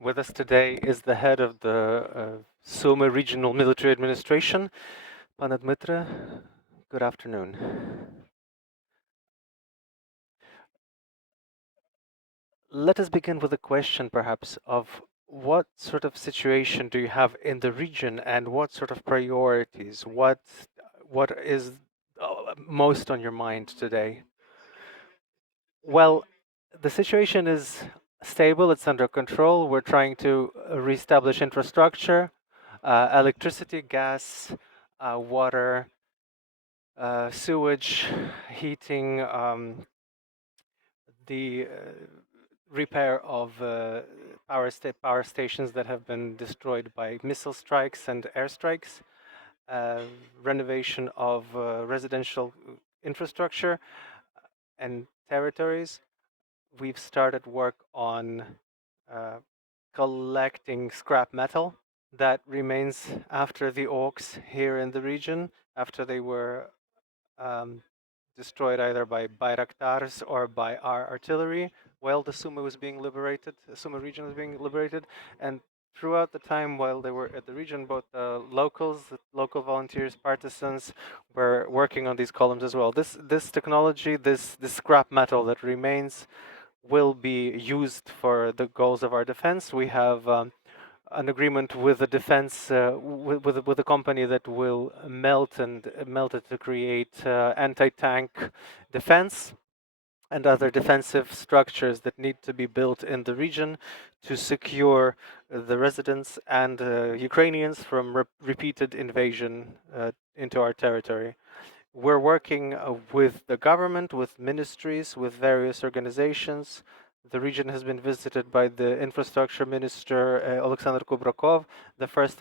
With us today is the head of the Sumy Regional Military Administration, Pan Dmytro. Good afternoon. Let us begin with a question, perhaps, of what sort of situation do you have in the region, and what sort of priorities? What is most on your mind today? Well, the situation is stable. It's under control. We're trying to reestablish infrastructure, electricity, gas, water, sewage, heating, the repair of power stations that have been destroyed by missile strikes and airstrikes, renovation of residential infrastructure and territories. We've started work on collecting scrap metal that remains after the orcs here in the region, after they were destroyed either by Bayraktars or by our artillery while the Sumy was being liberated, the Sumy region was being liberated. And throughout the time while they were at the region, both locals, local volunteers, partisans were working on these columns as well. This technology, this scrap metal that remains will be used for the goals of our defense. We have an agreement with the defense with a company that will melt it to create anti-tank defense and other defensive structures that need to be built in the region to secure the residents and Ukrainians from repeated invasion into our territory. We're working with the government, with ministries, with various organizations. The region has been visited by the infrastructure minister, Alexander Kubrakov, the first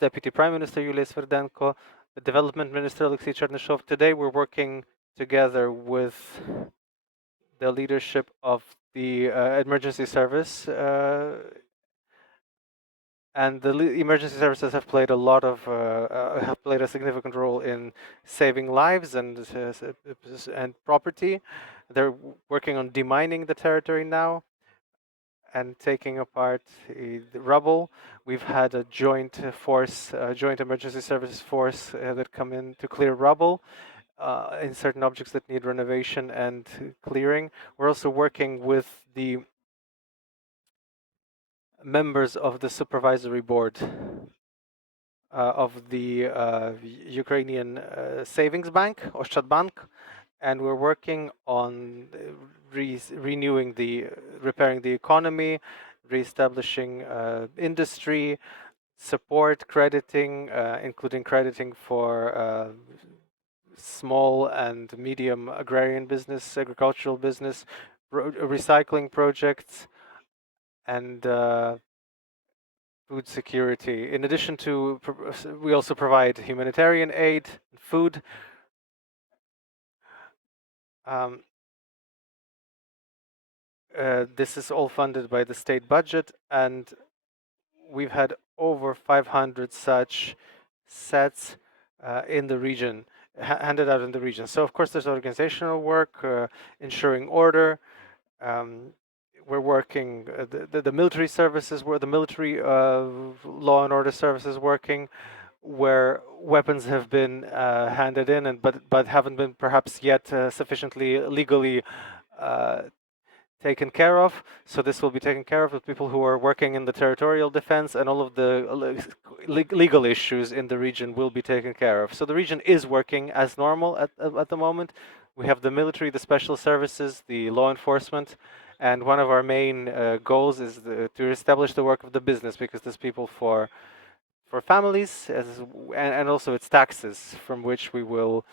deputy prime minister, Yulia Sverdenko, the development minister, Alexei Chernyshov. Today we're working together with the leadership of the emergency service, and the emergency services have played a significant role in saving lives and property. They're working on demining the territory now and taking apart the rubble. We've had a joint emergency services force that come in to clear rubble in certain objects that need renovation and clearing. We're also working with the members of the supervisory board of the Ukrainian savings bank, Ощадбанк, and we're working on repairing the economy, reestablishing industry, support, crediting, including crediting for small and medium agrarian business, agricultural business, recycling projects, and food security. In addition to, we also provide humanitarian aid, food. This is all funded by the state budget, and we've had over 500 such sets in the region, handed out in the region. So of course there's organizational work, ensuring order. We're working, the military services, where the military law and order services working, where weapons have been handed in, but haven't been perhaps yet sufficiently legally taken care of. So this will be taken care of with people who are working in the territorial defense, and all of the legal issues in the region will be taken care of. So the region is working as normal at the moment. We have the military, the special services, the law enforcement, and one of our main goals is to establish the work of the business, because there's people for families, and also it's taxes from which will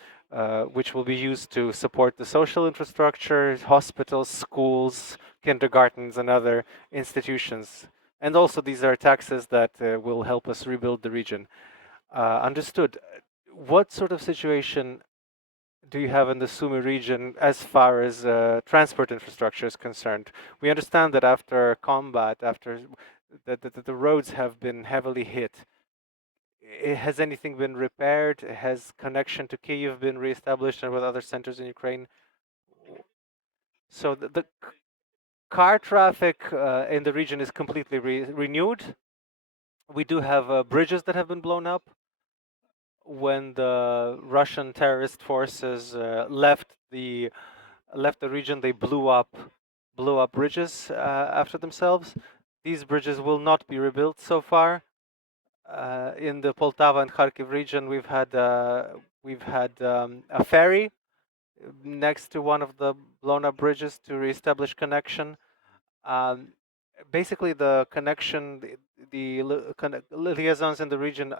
be used to support the social infrastructure, hospitals, schools, kindergartens, and other institutions. And also these are taxes that will help us rebuild the region. Understood. What sort of situation do you have in the Sumy region as far as transport infrastructure is concerned? We understand that after combat, after the roads have been heavily hit. has anything been repaired? Has connection to Kyiv been reestablished and with other centers in Ukraine? So the car traffic in the region is completely renewed. We do have bridges that have been blown up. When the Russian terrorist forces left the region, they blew up bridges after themselves. These bridges will not be rebuilt so far. In the Poltava and Kharkiv region, we've had a ferry next to one of the blown up bridges to reestablish connection. Um, Basically, the connection, liaisons in the region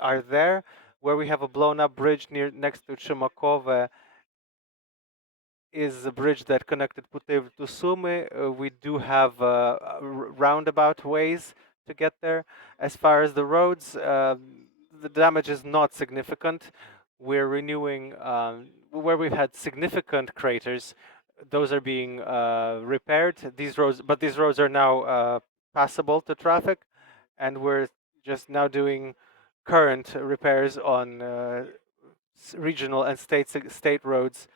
are there. Where we have a blown up bridge next to Chumakove is a bridge that connected Putev to Sumy. We do have roundabout ways to get there. As far as the roads, the damage is not significant. We're renewing where we've had significant craters. Those are being repaired. These roads are now passable to traffic, and we're just now doing current repairs on regional and state roads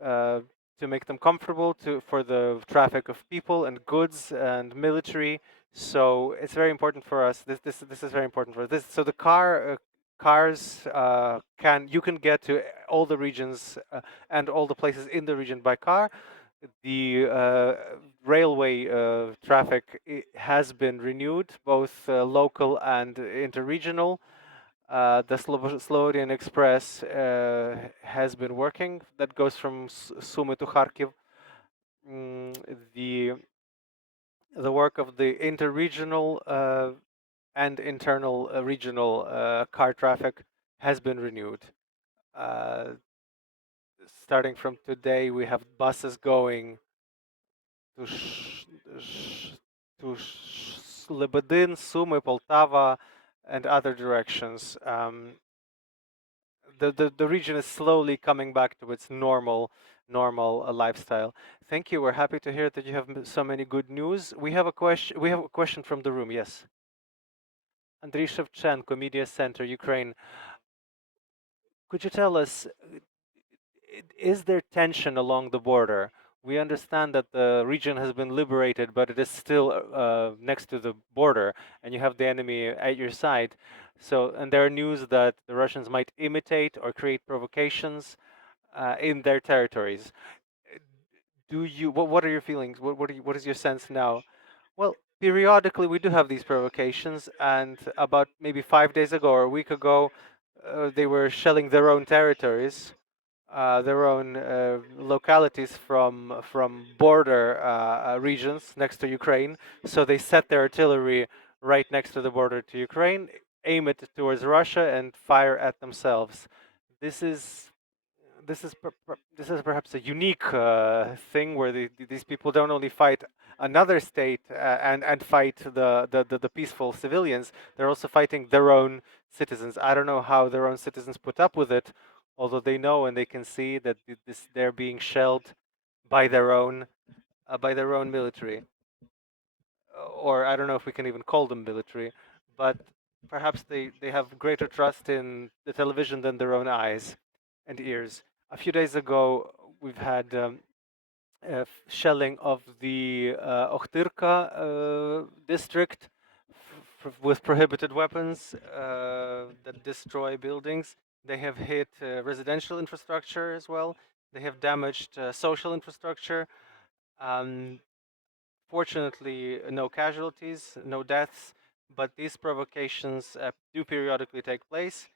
uh, to make them comfortable for the traffic of people and goods and military. So it's very important for us. This is very important for us. So the cars you can get to all the regions and all the places in the region by car. The railway traffic has been renewed, both local and interregional. The Slovenian Express has been working. That goes from Sumy to Kharkiv. Mm, the the work of the interregional and internal regional car traffic has been renewed. Uh, Starting from today, we have buses going to Lebedin, Sumy, Poltava, and other directions. The region is slowly coming back to its normal lifestyle. Thank you. We're happy to hear that you have so many good news. We have a question. We have a question from the room. Yes, Andriy Shevchenko, Mediacentru Ukraine. Could you tell us, is there tension along the border? We understand that the region has been liberated, but it is still next to the border, and you have the enemy at your side. So, and there are news that the Russians might imitate or create provocations in their territories. Do you? What are your feelings? What is your sense now? Well, periodically we do have these provocations, and about maybe 5 days ago or a week ago, they were shelling their own territories, their own localities from border regions next to Ukraine. So they set their artillery right next to the border to Ukraine, aim it towards Russia, and fire at themselves. This is this is perhaps a unique thing where these people don't only fight another state and fight the peaceful civilians, they're also fighting their own citizens. I don't know how their own citizens put up with it, although they know and they can see that they're being shelled by their own military, or I don't know if we can even call them military, but perhaps they have greater trust in the television than their own eyes and ears. A few days ago, we've had shelling of the Ochtyrka district with prohibited weapons that destroy buildings. They have hit residential infrastructure as well. They have damaged social infrastructure. Um, Fortunately, no casualties, no deaths, but these provocations do periodically take place.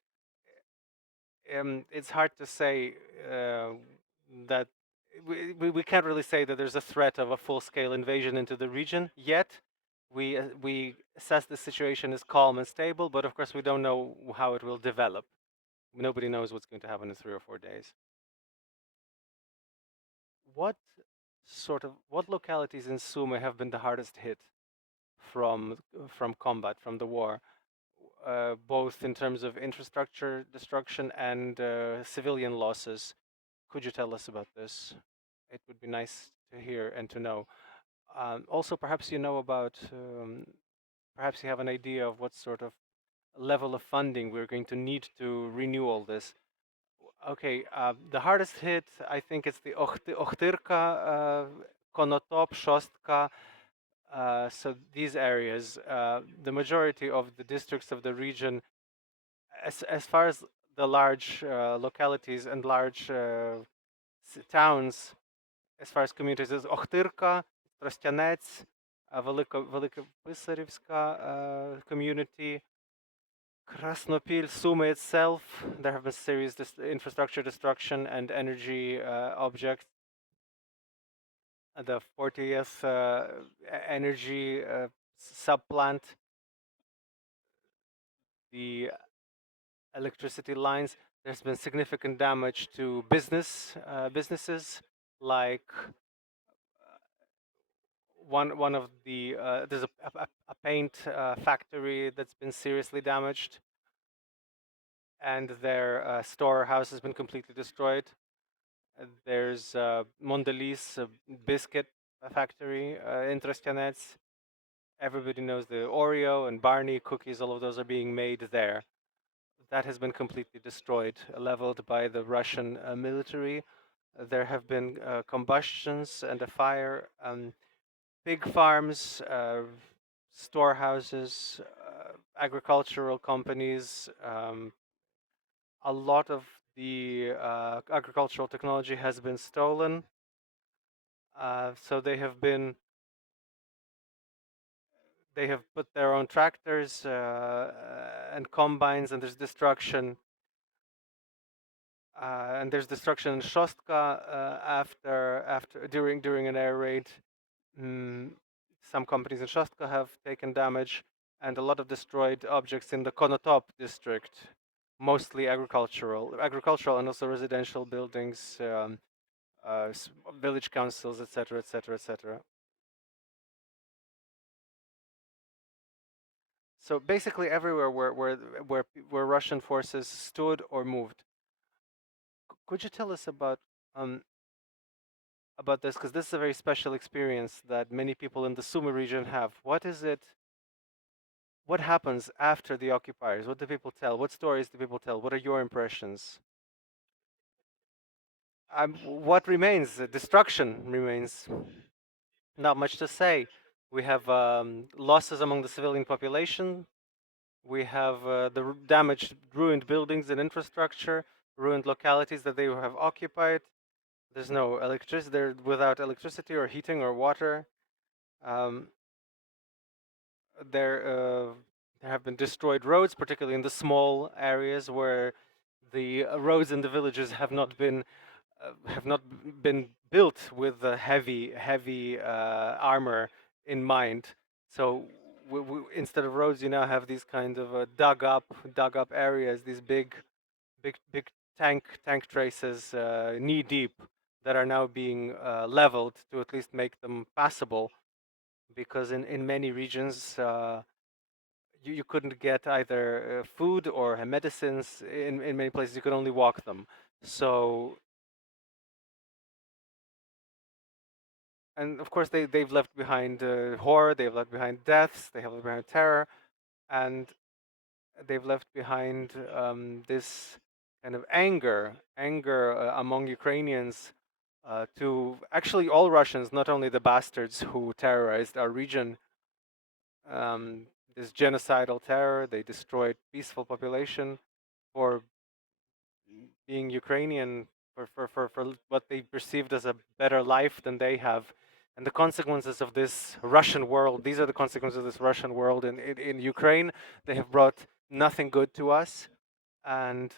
It's hard to say that we can't really say that there's a threat of a full-scale invasion into the region yet. We assess the situation as calm and stable, but of course we don't know how it will develop. Nobody knows what's going to happen in 3 or 4 days. What what localities in Sumy have been the hardest hit from combat, from the war, both in terms of infrastructure destruction and civilian losses? Could you tell us about this? It would be nice to hear and to know. Also, perhaps you know about, perhaps you have an idea of what sort of level of funding we're going to need to renew all this. Okay, the hardest hit, I think, it's the Ochtyrka, Konotop, Shostka. So these areas, the majority of the districts of the region, as far as the large localities and large towns, as far as communities, is Ochtyrka, Trostянець, Велика Писарівська community, Krasnopil, Sumy itself. There have been serious infrastructure destruction and energy objects. The 40th energy subplant, the electricity lines. There's been significant damage to businesses, like one of the there's a paint factory that's been seriously damaged, and their storehouse has been completely destroyed. There's Mondelez biscuit factory in Trostянець. Everybody knows the Oreo and Barney cookies, all of those are being made there. That has been completely destroyed, leveled by the Russian military. There have been combustions and a fire. Pig farms, storehouses, agricultural companies. A lot of the agricultural technology has been stolen. So they have put their own tractors and combines, and there's destruction. And there's destruction in Shostka during an air raid. Some companies in Shostka have taken damage, and a lot of destroyed objects in the Konotop district, mostly agricultural, and also residential buildings, village councils, etc., etc., etc. So basically, everywhere where Russian forces stood or moved. Could you tell us about this? Because this is a very special experience that many people in the Sumy region have. What is it? What happens after the occupiers? What do people tell? What stories do people tell? What are your impressions? What remains? Destruction remains. Not much to say. We have losses among the civilian population. We have the damaged, ruined buildings and infrastructure, ruined localities that they have occupied. There's no electricity. They're without electricity or heating or water. Um, there have been destroyed roads, particularly in the small areas where the roads in the villages have not been built with the heavy armor in mind. So instead of roads, you now have these kind of dug up areas, these big tank traces, knee deep, that are now being leveled to at least make them passable, because in many regions you couldn't get either food or medicines. In many places you could only walk them. So, and of course they've left behind horror, they've left behind deaths, they have left behind terror, and they've left behind this kind of anger among Ukrainians to actually all Russians, not only the bastards who terrorized our region. This genocidal terror, they destroyed peaceful population for being Ukrainian, for what they perceived as a better life than they have. And the consequences of this Russian world, these are the consequences of this Russian world in Ukraine. They have brought nothing good to us, and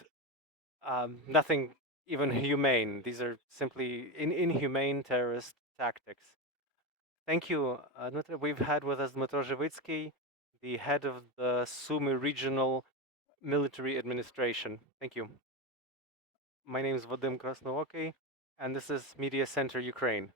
nothing even humane. These are simply inhumane terrorist tactics. Thank you, Dmytro. We've had with us Dmytro Zhyvytskyy, the head of the Sumy Regional Military Administration. Thank you. My name is Vadim Krasnookий, and this is Media Center Ukraine.